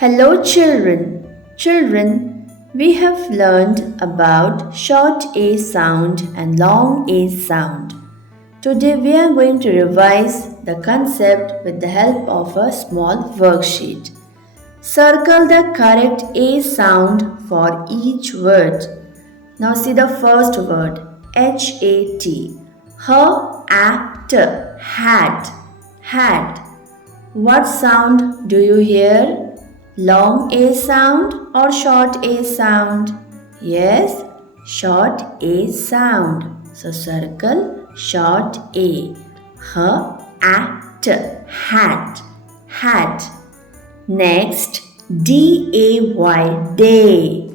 Hello children. Children, we have learned about short A sound and long A sound. Today we are going to revise the concept with the help of a small worksheet. Circle the correct A sound for each word. Now see the first word, H-A-T. Hat, hat. What sound do you hear? Long A sound or short A sound? Yes, short A sound. So circle short A. Hat, hat. Next, D-A-Y, day.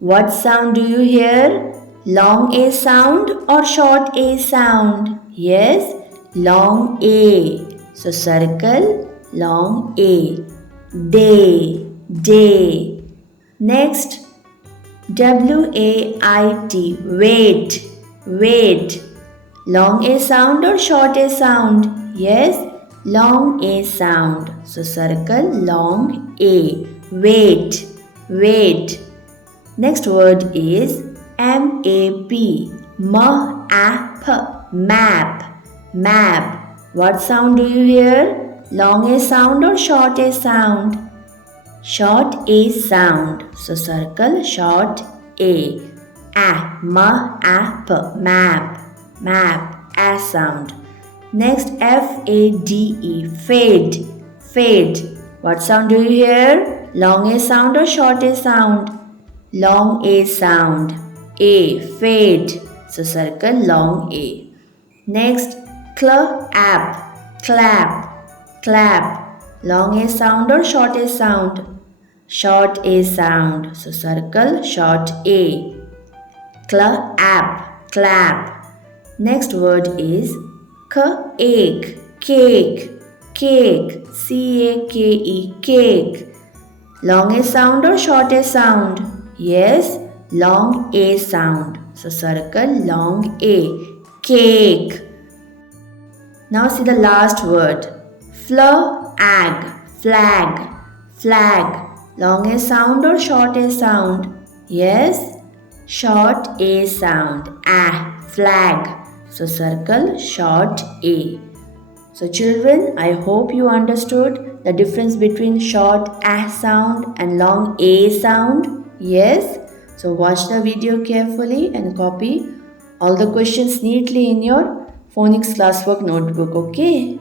What sound do you hear? Long A sound or short A sound? Yes, long A. So circle long A. Day. Next, W-A-I-T, wait. Long A sound or short A sound? Yes, long A sound. So circle long A. Wait. Next word is M-A-P, map. What sound do you hear? Long A sound or short A sound? Short A sound. So circle short A. Map. A sound. Next, F-A-D-E, fade. What sound do you hear? Long A sound or short A sound? Long A sound. Fade. So circle long A. Next, clap. Long A sound or short A sound? Short A sound. So circle short A. Clap. Next word is cake. C-A-K-E, cake. Long A sound or short A sound? Yes, long A sound. So circle long A. Cake. Now see the last word. Flag. Long A sound or short A sound? Yes, short A sound. Flag. So circle short A. So children, I hope you understood the difference between short A sound and long A sound. Yes? So watch the video carefully and copy all the questions neatly in your Phonics classwork notebook. Okay?